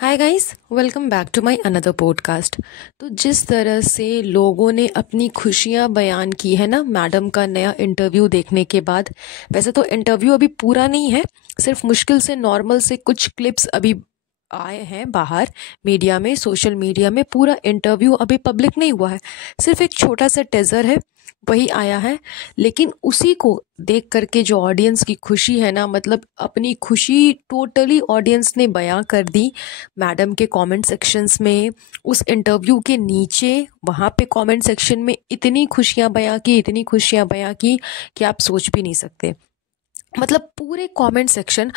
Hi guys, welcome back to my another podcast. तो जिस तरह से लोगों ने अपनी खुशियां बयान की है ना मैडम का नया इंटरव्यू देखने के बाद। वैसे तो इंटरव्यू अभी पूरा नहीं है, सिर्फ मुश्किल से नॉर्मल से कुछ क्लिप्स अभी आए हैं बाहर मीडिया में, सोशल मीडिया में। पूरा इंटरव्यू अभी पब्लिक नहीं हुआ है, सिर्फ एक छोटा सा टेजर है, वही आया है। लेकिन उसी को देख करके जो ऑडियंस की खुशी है ना, मतलब अपनी खुशी टोटली ऑडियंस ने बयां कर दी मैडम के कमेंट सेक्शंस में, उस इंटरव्यू के नीचे। वहाँ पे कमेंट सेक्शन में इतनी खुशियां बयां की, इतनी खुशियां बयां की कि आप सोच भी नहीं सकते। मतलब पूरे कमेंट सेक्शन,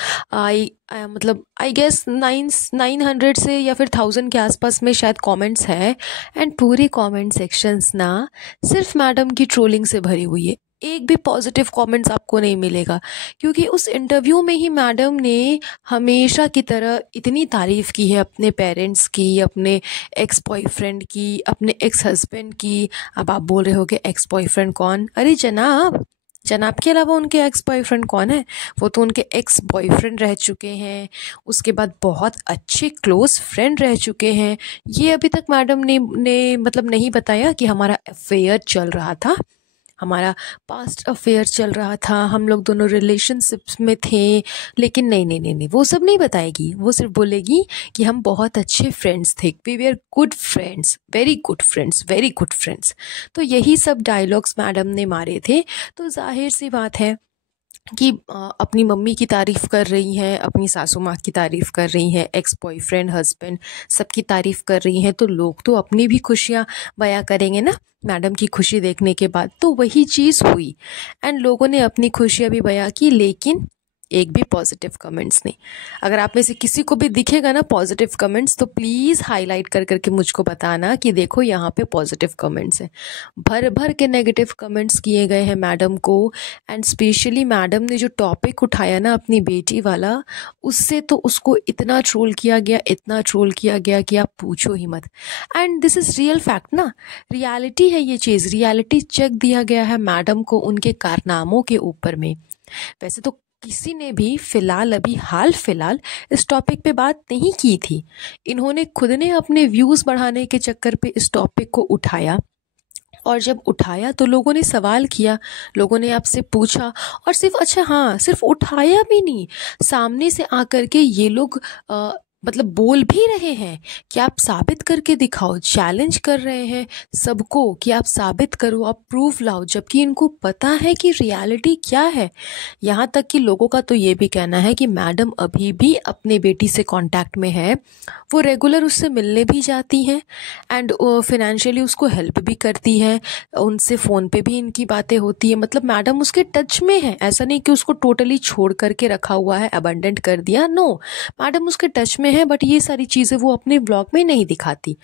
मतलब आई गेस 900 से या फिर 1000 के आसपास में शायद कमेंट्स है। एंड पूरे कमेंट सेक्शंस ना सिर्फ मैडम की ट्रोलिंग से भरी हुई है। एक भी पॉजिटिव कमेंट्स आपको नहीं मिलेगा, क्योंकि उस इंटरव्यू में ही मैडम ने हमेशा की तरह इतनी तारीफ की है अपने पेरेंट्स की, अपने एक्स बॉयफ्रेंड की, अपने एक्स हस्बैंड की। अब आप बोल रहे हो कि एक्स बॉयफ्रेंड कौन? अरे जनाब, जनाब के अलावा उनके एक्स बॉयफ्रेंड कौन है? वो तो उनके एक्स बॉयफ्रेंड रह चुके हैं, उसके बाद बहुत अच्छे क्लोज फ्रेंड रह चुके हैं। ये अभी तक मैडम ने मतलब नहीं बताया कि हमारा अफेयर चल रहा था, हमारा पास्ट अफेयर चल रहा था, हम लोग दोनों रिलेशनशिप्स में थे। लेकिन नहीं नहीं नहीं नहीं, वो सब नहीं बताएगी। वो सिर्फ बोलेगी कि हम बहुत अच्छे फ्रेंड्स थे, we were good friends, very good friends, very good friends. तो यही सब डायलॉग्स मैडम ने मारे थे। तो जाहिर सी बात है कि अपनी मम्मी की तारीफ़ कर रही हैं, अपनी सासू माँ की तारीफ़ कर रही हैं, एक्स बॉयफ्रेंड, हस्बैंड, सबकी तारीफ़ कर रही हैं। तो लोग तो अपनी भी खुशियाँ बयां करेंगे ना मैडम की खुशी देखने के बाद। तो वही चीज़ हुई एंड लोगों ने अपनी खुशियाँ भी बयां की, लेकिन एक भी पॉजिटिव कमेंट्स नहीं। अगर आप में से किसी को भी दिखेगा ना पॉजिटिव कमेंट्स, तो प्लीज़ हाईलाइट कर करके मुझको बताना कि देखो यहाँ पे पॉजिटिव कमेंट्स हैं। भर भर के नेगेटिव कमेंट्स किए गए हैं मैडम को। एंड स्पेशली मैडम ने जो टॉपिक उठाया ना अपनी बेटी वाला, उससे तो उसको इतना ट्रोल किया गया, इतना ट्रोल किया गया कि आप पूछो ही मत। And this is real fact ना, रियलिटी है ये चीज़, रियलिटी चेक दिया गया है मैडम को उनके कारनामों के ऊपर में। वैसे तो किसी ने भी फिलहाल, अभी हाल फिलहाल इस टॉपिक पे बात नहीं की थी। इन्होंने खुद ने अपने व्यूज़ बढ़ाने के चक्कर पे इस टॉपिक को उठाया, और जब उठाया तो लोगों ने सवाल किया, लोगों ने आपसे पूछा। और सिर्फ, अच्छा हाँ, सिर्फ उठाया भी नहीं, सामने से आकर के ये लोग मतलब बोल भी रहे हैं कि आप साबित करके दिखाओ, चैलेंज कर रहे हैं सबको कि आप साबित करो, आप प्रूफ लाओ। जबकि इनको पता है कि रियलिटी क्या है। यहाँ तक कि लोगों का तो ये भी कहना है कि मैडम अभी भी अपने बेटी से कांटेक्ट में है, वो रेगुलर उससे मिलने भी जाती हैं एंड फिनेंशियली उसको हेल्प भी करती है, उनसे फ़ोन पे भी इनकी बातें होती है। मतलब मैडम उसके टच में है, ऐसा नहीं कि उसको टोटली छोड़ करके रखा हुआ है, अबंडेंट कर दिया, नो। मैडम उसके टच में है, बट ये सारी चीज़ें वो अपने ब्लॉग में नहीं दिखाती।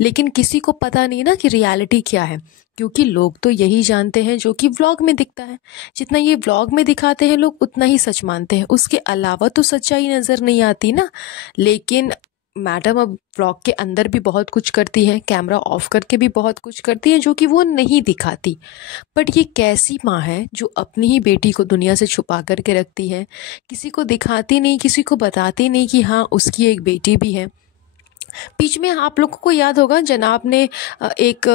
लेकिन किसी को पता नहीं ना कि रियलिटी क्या है, क्योंकि लोग तो यही जानते हैं जो कि व्लॉग में दिखता है। जितना ये व्लॉग में दिखाते हैं लोग, उतना ही सच मानते हैं, उसके अलावा तो सच्चाई नज़र नहीं आती ना। लेकिन मैडम अब व्लॉग के अंदर भी बहुत कुछ करती है, कैमरा ऑफ करके भी बहुत कुछ करती है, जो कि वो नहीं दिखाती। बट ये कैसी माँ है जो अपनी ही बेटी को दुनिया से छुपा करके रखती है, किसी को दिखाती नहीं, किसी को बताती नहीं कि हाँ उसकी एक बेटी भी है। बीच में आप लोगों को याद होगा जनाब ने एक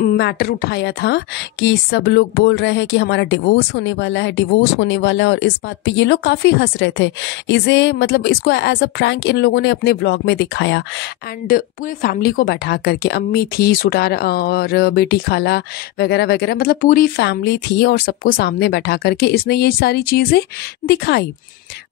मैटर उठाया था कि सब लोग बोल रहे हैं कि हमारा डिवोर्स होने वाला है, डिवोर्स होने वाला है। और इस बात पे ये लोग काफ़ी हंस रहे थे। इसे मतलब इसको एज अ प्रैंक इन लोगों ने अपने ब्लॉग में दिखाया। एंड पूरे फैमिली को बैठा करके, अम्मी थी, सुटार और बेटी खाला वगैरह वगैरह, मतलब पूरी फैमिली थी और सबको सामने बैठा करके इसने ये सारी चीज़ें दिखाई।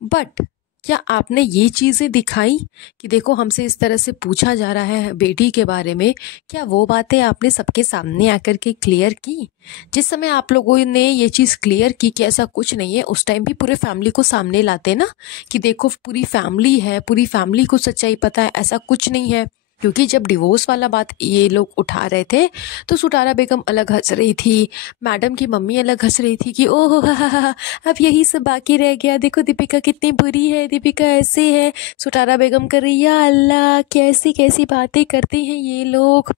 बट क्या आपने ये चीज़ें दिखाई कि देखो हमसे इस तरह से पूछा जा रहा है बेटी के बारे में? क्या वो बातें आपने सबके सामने आकर के क्लियर की? जिस समय आप लोगों ने ये चीज़ क्लियर की कि ऐसा कुछ नहीं है, उस टाइम भी पूरे फैमिली को सामने लाते ना कि देखो पूरी फैमिली है, पूरी फैमिली को सच्चाई पता है, ऐसा कुछ नहीं है। क्योंकि जब डिवोर्स वाला बात ये लोग उठा रहे थे, तो सुटारा बेगम अलग हंस रही थी, मैडम की मम्मी अलग हंस रही थी कि ओह हा, अब यही सब बाकी रह गया, देखो दीपिका कितनी बुरी है, दीपिका ऐसे है। सुटारा बेगम कर रही, या अल्लाह कैसी कैसी बातें करते हैं ये लोग।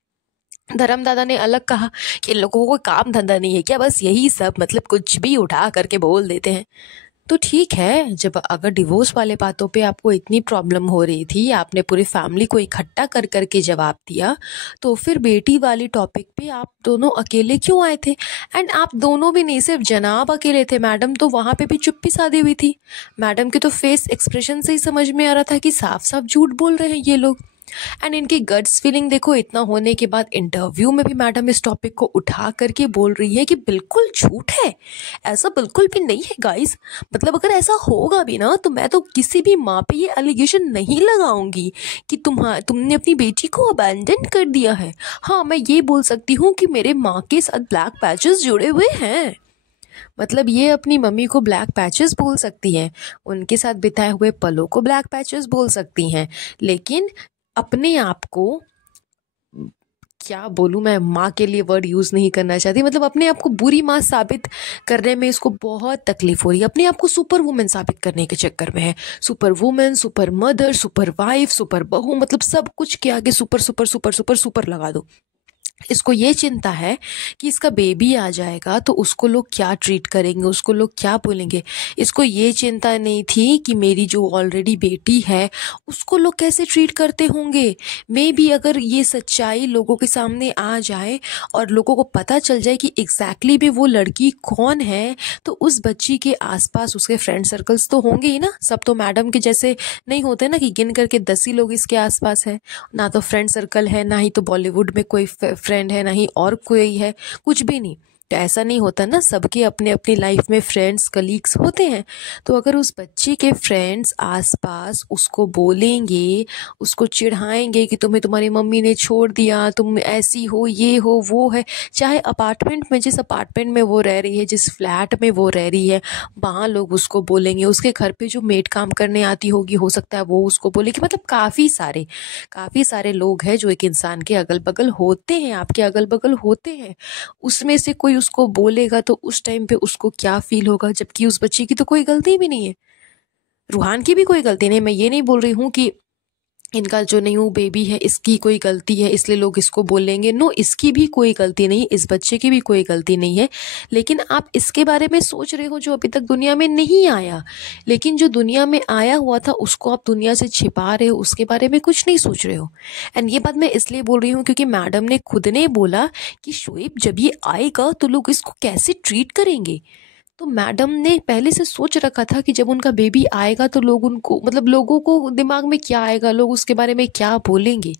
धर्म दादा ने अलग कहा कि इन लोगों को कोई काम धंधा नहीं है क्या, बस यही सब मतलब कुछ भी उठा करके बोल देते हैं। तो ठीक है, जब अगर डिवोर्स वाले बातों पे आपको इतनी प्रॉब्लम हो रही थी, आपने पूरी फैमिली को इकट्ठा कर करके जवाब दिया, तो फिर बेटी वाली टॉपिक पे आप दोनों अकेले क्यों आए थे? एंड आप दोनों भी नहीं, सिर्फ जनाब अकेले थे, मैडम तो वहाँ पे भी चुप्पी साधी हुई थी। मैडम के तो फेस एक्सप्रेशन से ही समझ में आ रहा था कि साफ साफ झूठ बोल रहे हैं ये लोग। एंड इनकी गट्स फीलिंग देखो, इतना होने के बाद इंटरव्यू में भी मैडम इस टॉपिक को उठा करके बोल रही है कि बिल्कुल झूठ है, ऐसा बिल्कुल भी नहीं है गाइस। मतलब अगर ऐसा होगा भी ना, तो मैं तो किसी भी माँ पे ये एलिगेशन नहीं लगाऊंगी कि तुमने अपनी बेटी को अबैंडन कर दिया है। हाँ, मैं ये बोल सकती हूँ कि मेरे माँ के साथ ब्लैक पैचेस जुड़े हुए हैं। मतलब ये अपनी मम्मी को ब्लैक पैचेस बोल सकती हैं, उनके साथ बिताए हुए पलों को ब्लैक पैचेस बोल सकती हैं, लेकिन अपने आप को, क्या बोलूँ मैं, माँ के लिए वर्ड यूज़ नहीं करना चाहती, मतलब अपने आप को बुरी माँ साबित करने में इसको बहुत तकलीफ हो रही है। अपने आप को सुपर वुमेन साबित करने के चक्कर में है। Super women, super mother, super wife, super बहू, मतलब सब कुछ के आगे super super super super super लगा दो। इसको ये चिंता है कि इसका बेबी आ जाएगा तो उसको लोग क्या ट्रीट करेंगे, उसको लोग क्या बोलेंगे। इसको ये चिंता नहीं थी कि मेरी जो ऑलरेडी बेटी है उसको लोग कैसे ट्रीट करते होंगे। मे बी अगर ये सच्चाई लोगों के सामने आ जाए और लोगों को पता चल जाए कि एग्जैक्टली भी वो लड़की कौन है, तो उस बच्ची के आसपास उसके फ्रेंड सर्कल्स तो होंगे ही ना। सब तो मैडम के जैसे नहीं होते ना कि गिन करके 10 ही लोग इसके आसपास हैं। ना तो फ्रेंड सर्कल है, ना ही तो बॉलीवुड में कोई फ्रेंड है, ना ही और कोई है, कुछ भी नहीं। तो ऐसा नहीं होता ना, सबके अपने अपनी लाइफ में फ्रेंड्स कलीग्स होते हैं। तो अगर उस बच्चे के फ्रेंड्स आसपास उसको बोलेंगे, उसको चिढ़ाएंगे कि तुम्हें तुम्हारी मम्मी ने छोड़ दिया, तुम ऐसी हो, ये हो, वो है, चाहे अपार्टमेंट में, जिस अपार्टमेंट में वो रह रही है, जिस फ्लैट में वो रह रही है, वहाँ लोग उसको बोलेंगे। उसके घर पे जो मेड काम करने आती होगी, हो सकता है वो उसको बोलेगी। मतलब काफ़ी सारे लोग हैं जो एक इंसान के अगल बगल होते हैं, आपके अगल बगल होते हैं। उसमें से कोई उसको बोलेगा तो उस टाइम पे उसको क्या फील होगा, जबकि उस बच्ची की तो कोई गलती भी नहीं है, रूहान की भी कोई गलती नहीं। मैं ये नहीं बोल रही हूँ कि इनका जो न्यू बेबी है इसकी कोई गलती है इसलिए लोग इसको बोलेंगे। नो, इसकी भी कोई गलती नहीं, इस बच्चे की भी कोई गलती नहीं है। लेकिन आप इसके बारे में सोच रहे हो जो अभी तक दुनिया में नहीं आया। लेकिन जो दुनिया में आया हुआ था उसको आप दुनिया से छिपा रहे हो, उसके बारे में कुछ नहीं सोच रहे हो। एंड ये बात मैं इसलिए बोल रही हूँ क्योंकि मैडम ने खुद ने बोला कि शोएब जब ये आएगा तो लोग इसको कैसे ट्रीट करेंगे। तो मैडम ने पहले से सोच रखा था कि जब उनका बेबी आएगा तो लोग उनको, मतलब लोगों को दिमाग में क्या आएगा, लोग उसके बारे में क्या बोलेंगे,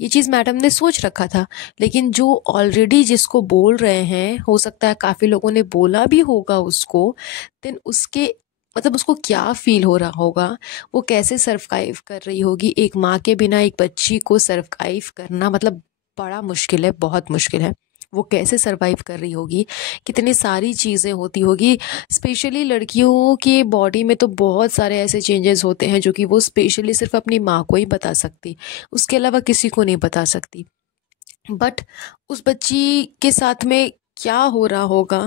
ये चीज़ मैडम ने सोच रखा था। लेकिन जो ऑलरेडी जिसको बोल रहे हैं, हो सकता है काफ़ी लोगों ने बोला भी होगा उसको, देन उसके मतलब उसको क्या फील हो रहा होगा, वो कैसे सर्वाइव कर रही होगी। एक माँ के बिना एक बच्ची को सर्वाइव करना मतलब बड़ा मुश्किल है, बहुत मुश्किल है। वो कैसे सरवाइव कर रही होगी, कितनी सारी चीज़ें होती होगी। स्पेशली लड़कियों के बॉडी में तो बहुत सारे ऐसे चेंजेस होते हैं जो कि वो स्पेशली सिर्फ अपनी माँ को ही बता सकती, उसके अलावा किसी को नहीं बता सकती। बट उस बच्ची के साथ में क्या हो रहा होगा,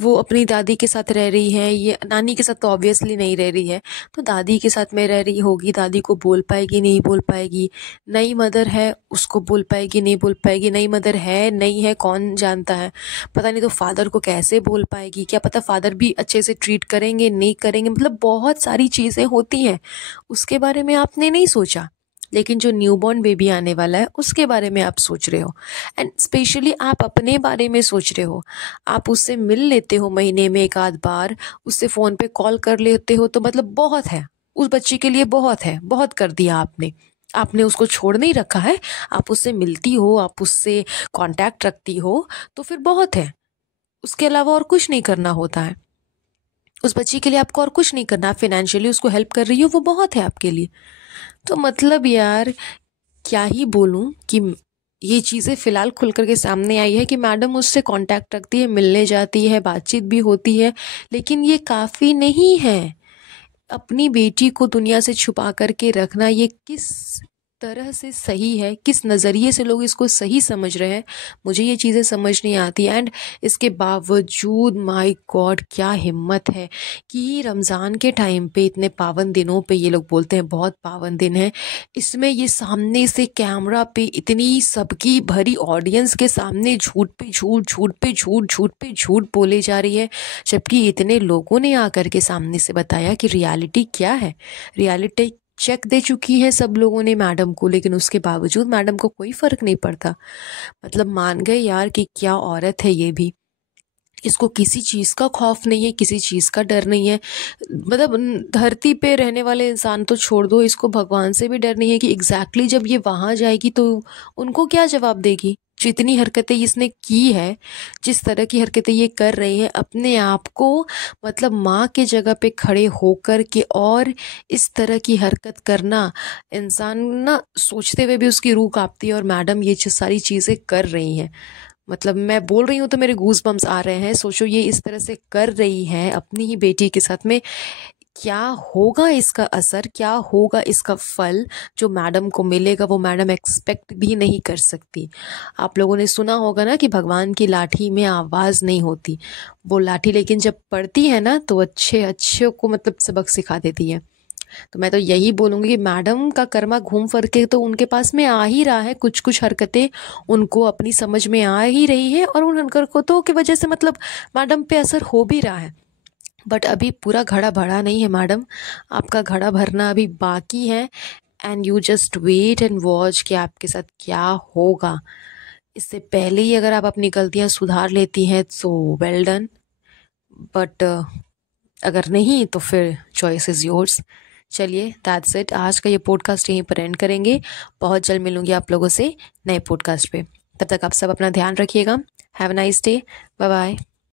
वो अपनी दादी के साथ रह रही है, ये नानी के साथ तो ऑब्वियसली नहीं रह रही है, तो दादी के साथ में रह रही होगी। दादी को बोल पाएगी, नहीं बोल पाएगी। नई मदर है, उसको बोल पाएगी, नहीं बोल पाएगी। नई मदर है, नहीं है, कौन जानता है, पता नहीं। तो फादर को कैसे बोल पाएगी, क्या पता फादर भी अच्छे से ट्रीट करेंगे, नहीं करेंगे। मतलब बहुत सारी चीज़ें होती हैं, उसके बारे में आपने नहीं सोचा। लेकिन जो न्यूबॉर्न बेबी आने वाला है उसके बारे में आप सोच रहे हो। एंड स्पेशली आप अपने बारे में सोच रहे हो। आप उससे मिल लेते हो महीने में एक आध बार, उससे फ़ोन पे कॉल कर लेते हो, तो मतलब बहुत है उस बच्ची के लिए, बहुत है, बहुत कर दिया आपने। आपने उसको छोड़ नहीं रखा है, आप उससे मिलती हो, आप उससे कांटेक्ट रखती हो, तो फिर बहुत है। उसके अलावा और कुछ नहीं करना होता है उस बच्ची के लिए, आपको और कुछ नहीं करना। आप फाइनेंशियली उसको हेल्प कर रही हो, वो बहुत है आपके लिए। तो मतलब यार, क्या ही बोलूं कि ये चीज़ें फ़िलहाल खुल करके सामने आई है कि मैडम उससे कांटेक्ट रखती है, मिलने जाती है, बातचीत भी होती है, लेकिन ये काफ़ी नहीं है। अपनी बेटी को दुनिया से छुपा करके रखना ये किस तरह से सही है, किस नज़रिए से लोग इसको सही समझ रहे हैं, मुझे ये चीज़ें समझ नहीं आती। एंड इसके बावजूद माय गॉड क्या हिम्मत है कि रमज़ान के टाइम पे, इतने पावन दिनों पे, ये लोग बोलते हैं बहुत पावन दिन है, इसमें ये सामने से कैमरा पे इतनी सबकी भरी ऑडियंस के सामने झूठ पे झूठ, झूठ पे झूठ, झूठ पे झूठ बोले जा रही है, जबकि इतने लोगों ने आकर के सामने से बताया कि रियलिटी क्या है। रियलिटी चेक दे चुकी है सब लोगों ने मैडम को, लेकिन उसके बावजूद मैडम को कोई फर्क नहीं पड़ता। मतलब मान गए यार कि क्या औरत है ये भी, इसको किसी चीज़ का खौफ नहीं है, किसी चीज़ का डर नहीं है। मतलब धरती पे रहने वाले इंसान तो छोड़ दो, इसको भगवान से भी डर नहीं है कि एग्जैक्टली जब ये वहाँ जाएगी तो उनको क्या जवाब देगी। जितनी हरकतें इसने की है, जिस तरह की हरकतें ये कर रही है अपने आप को, मतलब माँ के जगह पे खड़े होकर के, और इस तरह की हरकत करना, इंसान ना सोचते हुए भी उसकी रूह कांपती है। और मैडम ये सारी चीज़ें कर रही हैं, मतलब मैं बोल रही हूँ तो मेरे गूज बम्स आ रहे हैं। सोचो ये इस तरह से कर रही हैं अपनी ही बेटी के साथ में, क्या होगा इसका असर, क्या होगा इसका फल जो मैडम को मिलेगा, वो मैडम एक्सपेक्ट भी नहीं कर सकती। आप लोगों ने सुना होगा ना कि भगवान की लाठी में आवाज़ नहीं होती, वो लाठी लेकिन जब पड़ती है ना तो अच्छे अच्छे को मतलब सबक सिखा देती है। तो मैं तो यही बोलूँगी कि मैडम का कर्मा घूम फिर के तो उनके पास में आ ही रहा है, कुछ कुछ हरकतें उनको अपनी समझ में आ ही रही है, और उन हरकतों की वजह से मतलब मैडम पे असर हो भी रहा है। बट अभी पूरा घड़ा भरा नहीं है मैडम, आपका घड़ा भरना अभी बाकी है। And you just wait and watch कि आपके साथ क्या होगा। इससे पहले ही अगर आप अपनी गलतियां सुधार लेती हैं सो वेल डन, बट अगर नहीं तो फिर चॉइस इज़ योर्स। चलिए दैट्स इट, आज का ये पॉडकास्ट यहीं पर एंड करेंगे। बहुत जल्द मिलूंगी आप लोगों से नए पॉडकास्ट पे। तब तक आप सब अपना ध्यान रखिएगा। Have a nice day, bye bye.